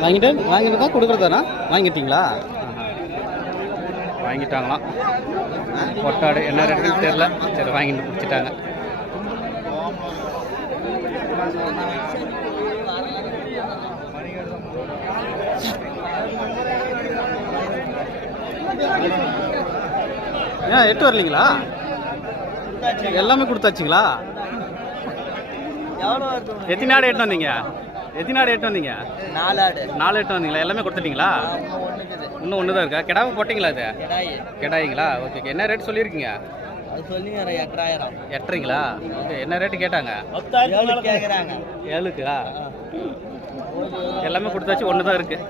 வாங்கிட்டு தான் கொடுக்குறதாண்ணா? வாங்கிட்டீங்களா? வாங்கிட்டாங்களாம். கொட்டாடு என்ன ரேட்டுன்னு தெரியல. சரி வாங்கிட்டு பிடிச்சிட்டாங்க. ஏன் எட்டு வரலீங்களா? எல்லாமே கொடுத்தாச்சுங்களா? எத்தனை ஆடு எட்டு வந்தீங்க? எத்தனை ஆடு எட்டு வந்தீங்க? 4 எட்டு வந்தீங்களா? எல்லாமே கொடுத்துட்டீங்களா? இன்னும் ஒன்று தான் இருக்கா? கிடாவை போட்டிங்களா? அது கிடாயிங்களா? Okay okay. என்ன ரேட் சொல்லியிருக்கீங்க? 8,500. ஓகே. என்ன ரேட்டு கேட்டாங்க? 7க்கா? எல்லாமே கொடுத்தாச்சு, ஒன்று தான் இருக்குது.